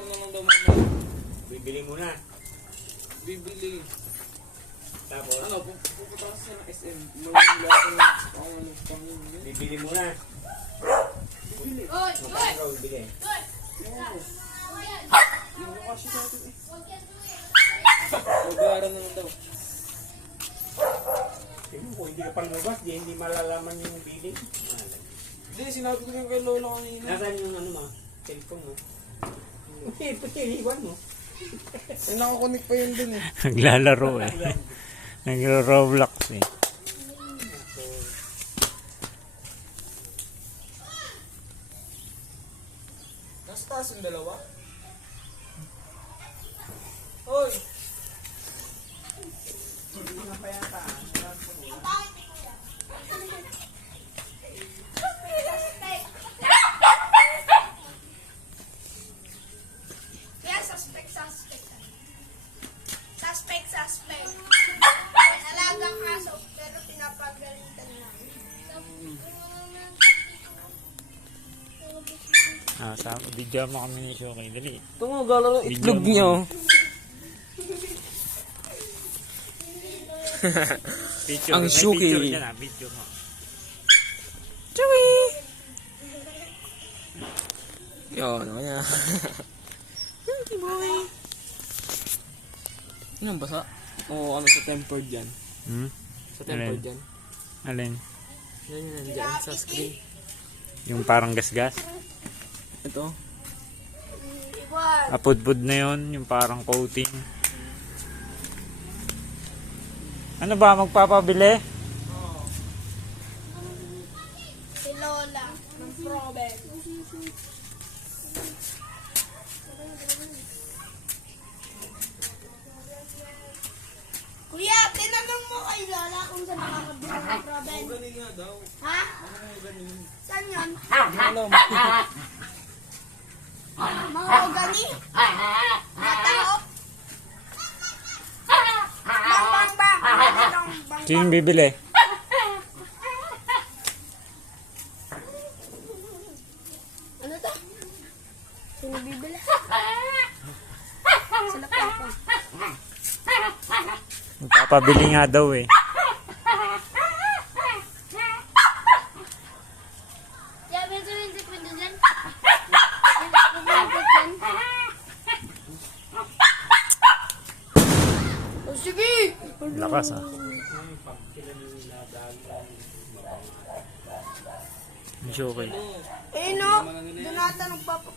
Babayaran na lang daw mamaya. Bibili muna. Bibili. Tapos? Ano, pupunta kasi sa SM. Mawala ko ng pangin. Bibili muna. Bibili. Magkano ka bibili? Hindi mo kasi sa atin eh. Babayaran na lang daw. Tingnan ko, hindi ka pang labas, hindi malalaman yung bidding. Hindi, sinabi ko yung kay Lola kanina. Nasaan yung ano mo? Cellphone mo? Puti, iwan mo. Eh, nakakonect pa yun din eh. Naglalaro eh. Nagro-Roblox eh. Nasa taas yung dalawa? Hoy! Hindi nga pa yata. Suspect. May alagang aso, pero pinapagalitan lang. Video mo kami ni Shoki. Dali. Ito nga, galaro itlog niyo. Picture, Ang may Shoki. Picture siya na, video mo. Chewy! Yun, ano niya. Pinky boy. Yan ang basa? O ano sa tempered yan? Sa tempered yan? Alin? Yan yun nandyan sa screen. Yung parang gasgas? Ito. Apudpud na yun, yung parang coating. Ano ba, magpapabili? Si Lola, ng problem. Kuya, tinanong mo kay Lola kung saan makakabili ng problem. Galing nga daw. Ha? Saan yun? Alam. Mahogany? Mga tao? Bang. Sino yung bibili? Ano to? Sino bibili? Sila papa. Magpapabili nga daw eh. Yeah, medyo rin si Quinto dyan. Oh, sige! Lakas ah. Yung Shoki. Eh no, doon ata nagpapa...